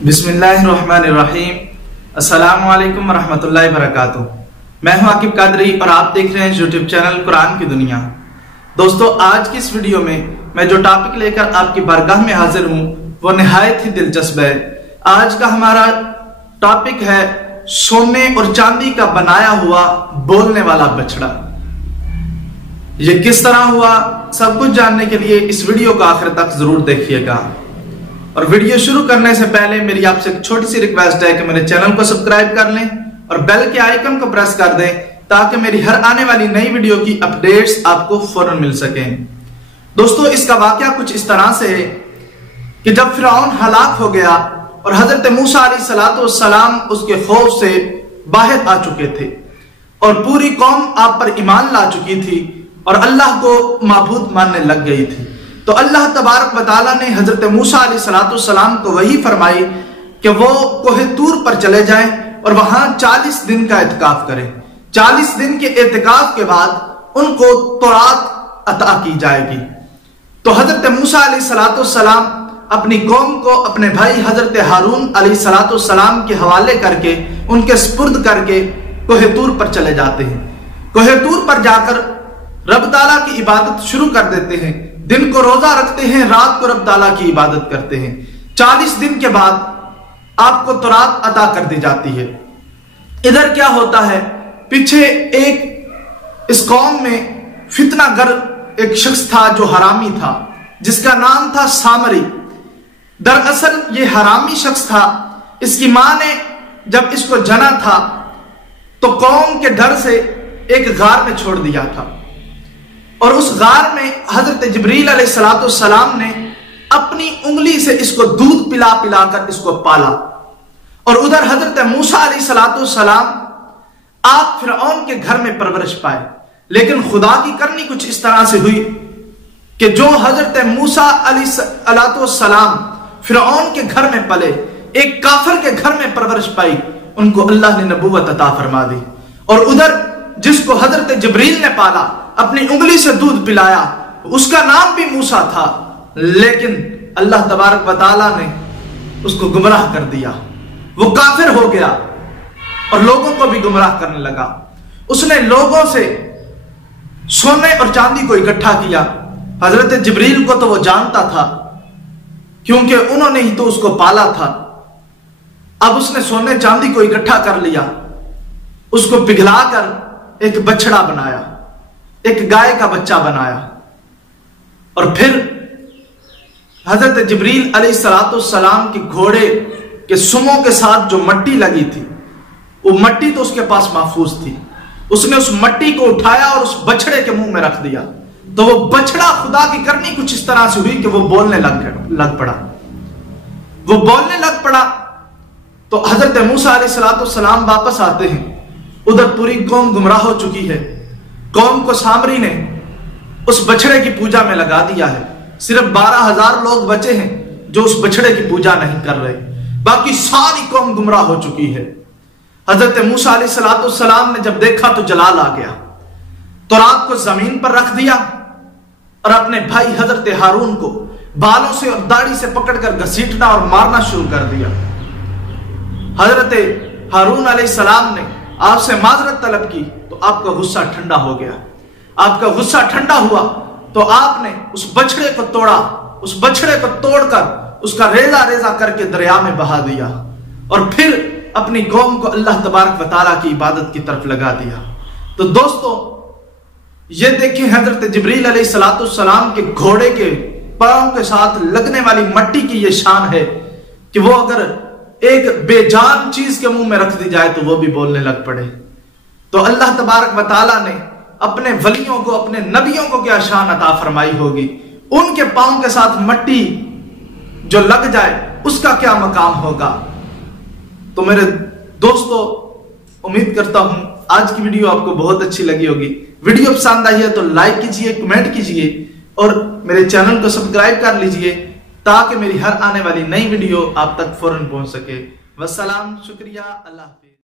बिस्मिल्लाहिर्रहमानिर्रहीम। अस्सलामु अलैकुम वरहमतुल्लाहि वबरकातुहू। मैं हूं आकिब कादरी और आप देख रहे हैं यूट्यूब चैनल कुरान की दुनिया। दोस्तों, आज की इस वीडियो में मैं जो टॉपिक लेकर आपकी बारगाह में हाजिर हूं वो निहायत ही दिलचस्प है। आज का हमारा टॉपिक है सोने और चांदी का बनाया हुआ बोलने वाला बछड़ा। ये किस तरह हुआ, सब कुछ जानने के लिए इस वीडियो को आखिर तक जरूर देखिएगा। और वीडियो शुरू करने से पहले मेरी आपसे एक छोटी सी रिक्वेस्ट है कि मेरे चैनल को सब्सक्राइब कर लें और बेल के आइकन को प्रेस कर दें ताकि मेरी हर आने वाली नई वीडियो की अपडेट्स आपको फौरन मिल सकें। दोस्तों, इसका वाकया कुछ इस तरह से है कि जब फिरौन हलाक हो गया और हजरत मूसा अलैहिस्सलाम उसके खौफ से बाहर आ चुके थे और पूरी कौम आप पर ईमान ला चुकी थी और अल्लाह को माबूद मानने लग गई थी, तो अल्लाह तबारक व तआला ने हजरत मूसा अलैहिस्सलाम को वही फरमाई कि वो कोहे तूर पर चले जाएं और वहां 40 दिन का एतकाफ करें। 40 दिन के एतकाफ के बाद उनको तौरात अता की जाएगी। तो हजरत मूसा अलैहिस्सलाम अपनी कौम को अपने भाई हजरत हारून अलैहिस्सलाम के हवाले करके उनके सुपुर्द करके कोहे तूर पर चले जाते हैं। कोहे तूर पर जाकर रब ताला की इबादत शुरू कर देते हैं। दिन को रोजा रखते हैं, रात को रब ताला की इबादत करते हैं। 40 दिन के बाद आपको तौरात अता कर दी जाती है। इधर क्या होता है, पीछे एक इस कौम में फितनागर एक शख्स था जो हरामी था, जिसका नाम था सामरी। दरअसल ये हरामी शख्स था। इसकी मां ने जब इसको जना था तो कौम के डर से एक गार में छोड़ दिया था और उस गार में हजरत जिब्रील अलैहिस्सलाम ने अपनी उंगली से इसको दूध पिला पिलाकर इसको पाला। और उधर हजरत मूसा अलैहिस्सलाम आप फिरौन के घर में परवरिश पाए। लेकिन खुदा की करनी कुछ इस तरह से हुई कि जो हजरत मूसा अलैहिस्सलाम फिरौन के घर में पले, एक काफिर के घर में परवरिश पाई, उनको अल्लाह ने नबूवत अता फरमा दी। और उधर जिसको हजरत जिब्रील ने पाला, अपनी उंगली से दूध पिलाया, उसका नाम भी मूसा था, लेकिन अल्लाह तबारक व तआला ने उसको गुमराह कर दिया। वो काफिर हो गया और लोगों को भी गुमराह करने लगा। उसने लोगों से सोने और चांदी को इकट्ठा किया। हजरत जिब्रील को तो वो जानता था क्योंकि उन्होंने ही तो उसको पाला था। अब उसने सोने चांदी को इकट्ठा कर लिया, उसको पिघलाकर एक बछड़ा बनाया, एक गाय का बच्चा बनाया। और फिर हजरत जिब्रील अलैहिस्सलाम के घोड़े के सुमों के साथ जो मट्टी लगी थी, वो मट्टी तो उसके पास महफूज थी। उसने उस मट्टी को उठाया और उस बछड़े के मुंह में रख दिया। तो वो बछड़ा खुदा की करनी कुछ इस तरह से हुई कि वो बोलने लग पड़ा। वो बोलने लग पड़ा तो हजरत मूसा अलैहिस्सलाम वापस आते हैं। उधर पूरी कौम गुमराह हो चुकी है। कौम को सामरी ने उस बछड़े की पूजा में लगा दिया है। सिर्फ 12,000 लोग बचे हैं जो उस बछड़े की पूजा नहीं कर रहे, बाकी सारी कौम गुमराह हो चुकी है। हजरत मूसा अलैहिस्सलाम ने जब देखा तो जलाल आ गया, तो रात को जमीन पर रख दिया और अपने भाई हजरत हारून को बालों से और दाढ़ी से पकड़कर घसीटना और मारना शुरू कर दिया। हजरत हारून अलैहिस्सलाम ने आपसे माजरत तलब की तो आपका गुस्सा ठंडा हो गया। आपका गुस्सा ठंडा हुआ तो आपने उस बछड़े को तोड़ा। उस बछड़े को तोड़कर उसका रेजा रेजा करके दरिया में बहा दिया और फिर अपनी कौम को अल्लाह तबारक व तआला की इबादत की तरफ लगा दिया। तो दोस्तों, ये देखें, हजरत जिब्रील अलैहिस्सलाम के घोड़े के पांव के साथ लगने वाली मट्टी की यह शान है कि वो अगर एक बेजान चीज के मुंह में रख दी जाए तो वो भी बोलने लग पड़े। तो अल्लाह तबारक व तआला ने अपने वलियों को, अपने नबियों को क्या शान अता फरमाई होगी। उनके पांव के साथ मट्टी जो लग जाए उसका क्या मकाम होगा। तो मेरे दोस्तों, उम्मीद करता हूं आज की वीडियो आपको बहुत अच्छी लगी होगी। वीडियो पसंद आई है तो लाइक कीजिए, कमेंट कीजिए और मेरे चैनल को सब्सक्राइब कर लीजिए ताकि मेरी हर आने वाली नई वीडियो आप तक फौरन पहुंच सके। वस्सलाम, शुक्रिया, अल्लाह हाफिज़।